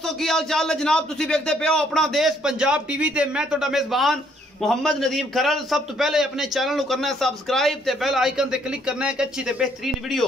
दोस्तों की हाल चाल है जनाब, तुसी देखते पे हो अपना देश पंजाब टीवी ते मैं तुहाडा मेजबान मुहम्मद नदीम खरल। सब तो पहले अपने चैनल को करना है सब्सक्राइब ते बेल आइकन ते क्लिक करना है कि अच्छी ते बेहतरीन वीडियो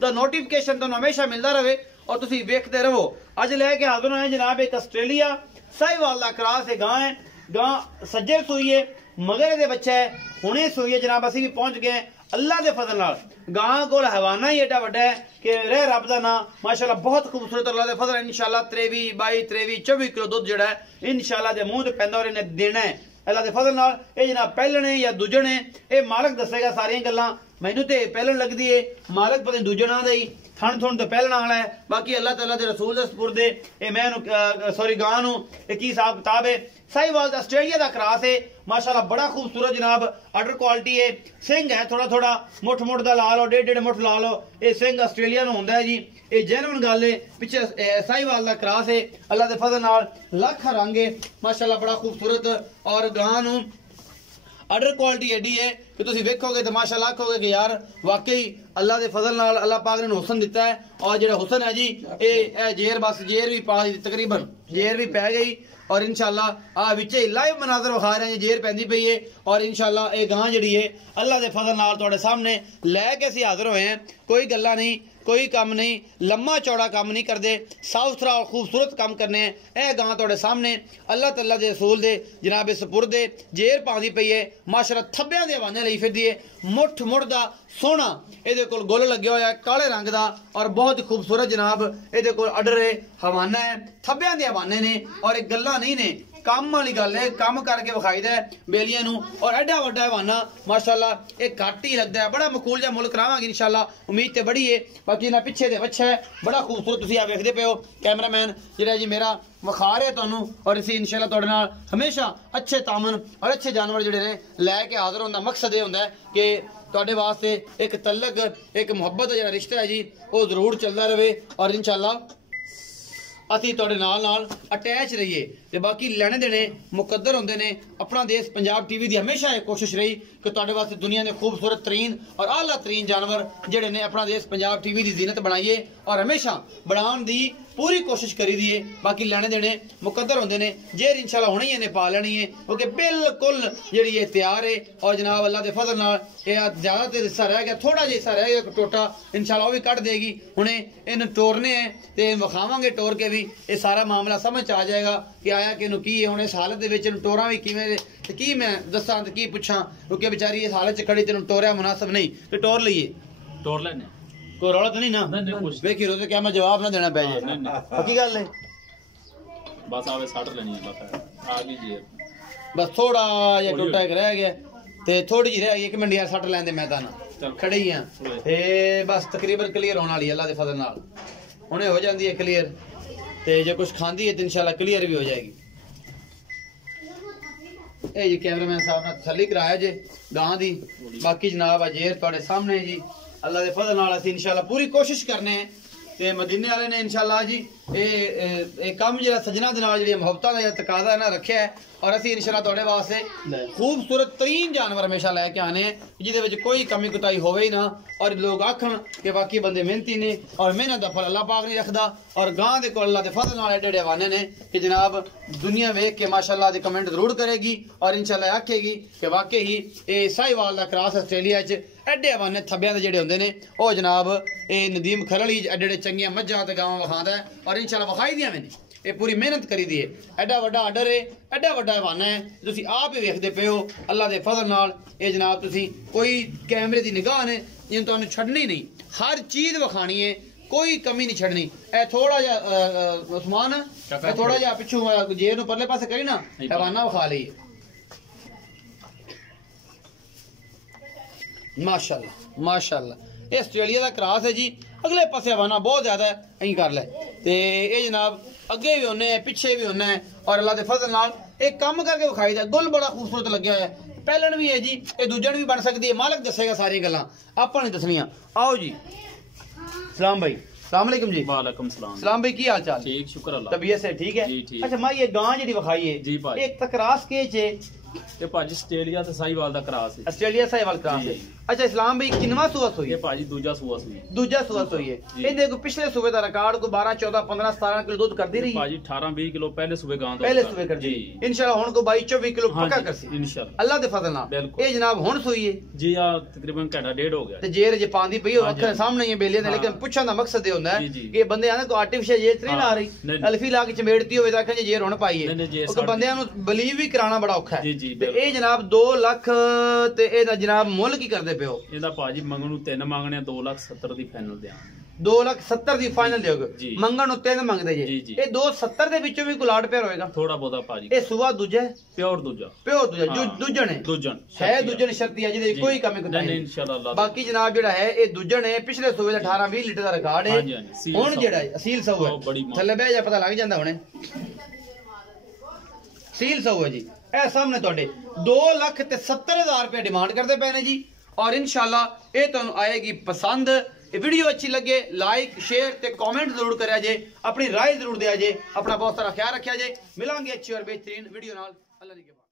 दा नोटिफिकेशन तुहानू हमेशा मिलता रहे और तुसी देखते रहो। अज लेके हाजिर हैं जनाब एक ऑस्ट्रेलिया साहिवाल दा क्रॉस है गां है, गां सज्जे सूई है मगर दे बच्चा है हुणे सूई है जनाब। असी भी पहुंच गए अल्लाह के फजल नाल। गां को हवाना ही एडा वड्डा है कि रह रब दा ना माशाअल्लाह बहुत खूबसूरत अल्लाह दे फजल इंशाअल्लाह 23 22 23 24 किलो दुध जड़ा है इंशाअल्लाह दे मुंह ते पैंदा और इन्हें देना है अल्लाह दे फजल नाल। ये जनाब पहलने या दूजने ये मालक दसेगा सारियां गल्लां, मैनू ते पहलन लगदी है मालक पता दूजना दे थन थुन तो पहलना वाला है। बाकी अल्लाह ताला दे रसूल दे सपुर्द है मैं सॉरी गां नू की हिसाब किताब है। साहिवाल ऑस्ट्रेलिया दा क्रॉस है माशाअल्लाह बड़ा खूबसूरत जनाब आर्डर क्वालिटी है। सिंह है थोड़ा थोड़ा मुठ मुठ दा ला लो, डेढ़ डेढ़ मुठ ला लो, ये सिंह ऑस्ट्रेलिया नू हुंदा है जी। ये जेन्युइन गल है पिछे साहिवाल दा क्रॉस है अल्लाह दे फजल नाल लख रंग है माशाअल्लाह बड़ा खूबसूरत। और गां नू आर्डर क्वालिटी एडी है कि तुम वेखोगे तो माशाअल्लाह आखोगे कि यार वाकई अल्लाह के फजल नाल अल्लाह पाक ने हुसन दिता है। और जो हुसन है जी ये जेर बस जेर भी पा तकरीबन जेर भी पै गई और इंशाअल्लाह आ विच लाइव मनाजर विखा रहे हैं जेर पैंदी पई है। और इंशाअल्लाह ये गां जिहड़ी है अल्लाह के फजल नाल तुहाडे सामने लैके असीं हाजिर होए हैं। कोई गल्ला नहीं कोई काम नहीं, लम्मा चौड़ा काम नहीं करते, साफ सुथरा और खूबसूरत काम करने हैं। यह गां तुहाडे सामने अल्लाह तआला दे रसूल दे जनाब सपुर्द दे जेर पांदी पई है माशाअल्लाह थब्बियां दे हवाने लई फिरदी है। मुठ मुठ दा सोहना इहदे कोल गुल लग्या होया काले रंग दा और बहुत ही खूबसूरत जनाब इहदे कोल आर्डर है हवाना है थब्बियां दे हवाने ने और एक गल्ला नहीं ने काम वाली गल है काम करके विखाई दा बेलियां नू। और एडा वड्डा हवाना माशाअल्लाह एक घट ही लगता है बड़ा मकूल जा मुल करावांगे इंशाअल्लाह उम्मीद ते बड़ी है। बाकी ना पिछे दे बच्चा है बड़ा खूबसूरत तुसीं आ वेखदे पे हो कैमरामैन जिहड़ा जी मेरा विखा रहे तुहानू। और इसी इंशाअल्लाह तुहाडे नाल हमेशा अच्छे तामन और अच्छे जानवर जिहड़े ने लैके हाजिर होने दा मकसद ये हुंदा है कि तुहाडे वास्ते एक तलक एक मुहब्बत का जिहड़ा रिश्ता है जी वो जरूर चलता रहे और इंशाअल्लाह असी तुहाडे नाल नाल अटैच रहिए। ते बाकी लैने देने मुकद्दर होंदे ने। अपना देश पंजाब टीवी की हमेशा एक कोशिश रही कि तुहाडे वास्ते दुनिया के खूबसूरत तरीन और आला तरीन जानवर जिहड़े ने अपना देश पंजाब टीवी की जीनत बनाइए और हमेशा बढ़ाने की पूरी कोशिश करी दी है। बाकी लैने देने मुकद्दर होंदे ने जेर इंशाअल्लाह हुणे ही इन्हें पा लेनी है क्योंकि बिल्कुल जिहड़ी है तैयार है। और जनाब अल्लाह के फजल नाल ज़्यादातर हिस्सा रह गया, थोड़ा जिहा हिस्सा रह गया टोटा इंशाअल्लाह वो भी कट देगी। हुणे इन टोरने हैं तो विखावांगे टोर के भी ये सारा मामला समझ आ जाएगा कि आया कि की है हुणे इस हालत दे विच टोरा भी किवें ते की मैं दसां ते की पुछां क्योंकि बेचारी इस हालत च खड़ी तेन टोरिया मुनासिब नहीं ते टोर लईए टोर लेने कोई रौला तो नहीं ना वेखी रो तो क्या मैं जवाब ना देना पै जाए पक्की गल है बस आवे साठ लेनी है बस आ लीजिए बस थोड़ा या टोटा एक रह गया ते थोड़ी जी रह गई 1 मिनट यार सट लैंदे मैं तां खड़े ही हां ते बस तकरीबन क्लियर होने वाली अल्लाह दे फजल नाल हुणे हो जांदी है क्लियर ते जो कुछ खांदी है तो इंशाल्लाह क्लियर भी हो जाएगी। ए जी कैमरामैन साहब ने तसल्ली कराया जे गां दी। बाकी जनाब अजेर तुहाडे सामने जी अल्लाह दे फजल नाल असीं इंशाल्लाह पूरी कोशिश करने हैं ते मदीने वाले ने इंशाल्लाह जी ये काम जिहड़ा सजना दे नाल जिहड़ी मुहब्बतां दा तकाजा है ना रखिया है और असीं इंशाल्लाह तुहाडे वास्ते खूबसूरत तरीन जानवर हमेशा लैके आने जिहदे विच कोई कमी कुताही होवे ही ना और लोग आखन कि बाकी बंदे मेहनती ने और मेहनत दा फल अल्लाह पाक नहीं रखदा। और गां दे कोल अल्लाह दे फजल नाल एडे एडे हवाने ने कि जनाब दुनिया वेख के माशाअल्लाह दे कमेंट जरूर करेगी और इंशाअल्लाह आखेगी कि वाकई ही ये साहिवाल दा क्रॉस ऑस्ट्रेलिया च एडे हवाने थब्बियां दे जिहड़े हुंदे ने ओ जनाब ये नदीम खरल ही एडे एडे चंगियां मज्जां ते गावां विखांदा है और इंशाअल्लाह विखाई दियां मैंने ये पूरी मेहनत करी दी है। एडा वड्डा आर्डर है एडा वड्डा हवाना है तुसीं आप ही वेखदे पे हो अल्लाह दे फजल नाल। ये जनाब तुसीं कोई कैमरे दी निगाह ने जिन तुहानूं छड्डनी नहीं हर चीज़ विखानी है कोई कमी नहीं छड्डनी। ए थोड़ा जिहा उस्मान थोड़ा जिहा पिछू जेर नूं परले पासे करी ना हवाना विखा लईए माशाअल्लाह माशाअल्लाह। ये ऑस्ट्रेलिया का क्रॉस है जी अगले पासे हवाना बहुत ज्यादा है अं कर ले ते ये जनाब अगे भी होने पिछे भी होना है और अल्लाह के फजल नाल एक काम करके विखाई दा गुल बड़ा खूबसूरत लग्या है पहलन भी है जी ये दूजन भी बन सकती है मालक दसेगा सारी गल्लां आपां नहीं दसनियां। आओ जी सलाम भाई सलाम अलैकुम जी। वालेकुम सलाम। सलाम भाई की हाल चाल? ठीक शुक्र अल्लाह तबीयत से ठीक है जी ठीक। अच्छा मैं ये गां जी विखाई है जी भाई एक तकरास के चे ते भाजी ऑस्ट्रेलिया ते साहिवाल दा क्रॉस है ऑस्ट्रेलिया साहिवाल क्रॉस है। अच्छा इस्लाम भाई किनवा सूआ सोई ये है? भाजी दूजा सूआ सूई दूजा सूआ सोई है। जी। ये देखो पिछले सूबे का रिकॉर्ड को 12 14 15 17 किलो दूध कर दी रही है। भाजी 18-20 किलो पहले सुबह गां पहले सूबे कर दी इंशाल्लाह हुन को 22 24 किलो हाँ पक्का जी, कर सी इंशाल्लाह अल्लाह दे फजल नाल। बिल्कुल। ये जनाब हुन सोई है जी आ तकरीबन घंटा डेढ़ हो गया ते जेर जे पांदी पई हो हाँ जी, अखर सामने ही बेलियां ने हाँ। लेकिन पूछन दा मकसद ये होंदा है जी, जी। कि बंदे आने को आर्टिफिशियल जेर नहीं हाँ, ला रही नहीं, नहीं। अल्फी ला के चमेड़ती होवे तां जे जेर हुन पाई है नहीं, नहीं, जेर ਉਹ साढ़े ਬੰਦਿਆਂ ਨੂੰ ਬਲੀਵ ਵੀ ਕਰਾਉਣਾ ਬੜਾ ਔਖਾ ਹੈ ਜੀ, ਜੀ, ਤੇ ਇਹ ਜਨਾਬ 2 ਲੱਖ ਤੇ ਇਹਦਾ ਜਨਾਬ ਮੁੱਲ ਕੀ ਕਰਦੇ ਪਿਓ? ਇਹਦਾ ਭਾਜੀ ਮੰਗਣ ਨੂੰ 3 ਮੰਗਣੇ ਆ 2,70,000 ਦੀ ਫਾਈਨਲ ਦਿਆਂ 2,70,000 ਦੀ ਫਾਈਨਲ ਦਿਓਗੇ ਜੀ। ਮੰਗਣ ਨੂੰ 3 ਮੰਗਦੇ ਜੀ, ਜੇ ਜੀ। ਇਹ 2,70,000 ਦੇ ਵਿੱਚੋਂ ਵੀ ਗੁਲਾਟ ਪਿਆ ਹੋਏਗਾ ਥੋੜਾ ਬਹੁਤਾ ਭਾਜੀ ਇਹ ਸੁਬਾ ਦੂਜਾ ਹੈ ਪਿਓਰ ਦੂਜਾ ਪਿਓ ਦੂਜਾ ਹਾਂ। ਦੂਜਣ ਹੈ ਦੂਜਣ ਹੈ ਦੂਜਣ ਸ਼ਰਤੀ ਹੈ ਜਿਹਦੇ ਜੀ। ਕੋਈ ਕਮੀ ਨਹੀਂ ਕੋਈ ਨਹੀਂ ਇਨਸ਼ਾਅੱਲਾ ਅੱਲਾਹ ਬਾਕੀ ਜਨਾਬ ਜਿਹੜਾ ਹੈ ਇਹ ਦੂਜਣ ਹੈ ਪਿਛਲੇ ਸੂਬੇ ਦਾ 18-20 ਲੀਟਰ ਦਾ ਰਿਕਾਰਡ ਹੈ ਹਾਂਜੀ, ਹਾਂਜੀ, ਸੀਲ ਹੁਣ ਸੌ। ਜਿਹੜਾ ਹੈ ਅਸੀਲ ਸੌ ਉਹ ਬੜੀ ਹੈ ਮਾਂ। ਥੱਲੇ ਬਹਿ ਜਾ ਪਤਾ ਲੱਗ ਜਾਂਦਾ ਹੁਣੇ ਸੀਲ ਸੌ ਹੈ ਜੀ ਇਹ ਸਾਹਮਣੇ ਤੁਹਾਡੇ 2,70,000 ਰੁਪਏ ਡਿਮਾਂਡ ਕਰਦੇ ਪਏ ਨੇ ਜੀ ਔਰ ਇਨਸ਼ਾਅੱਲਾ ਇਹ ਤੁਹਾਨੂੰ ਆਏਗੀ ਪਸੰਦ ਇਹ ਵੀਡੀਓ अच्छी लगे लाइक शेयर ते कमेंट जरूर करा जे अपनी राय जरूर दिया जे अपना बहुत सारा ख्याल रखा जे मिलांगे अच्छी और बेहतरीन वीडियो नाल अल्लाह दी के बाद।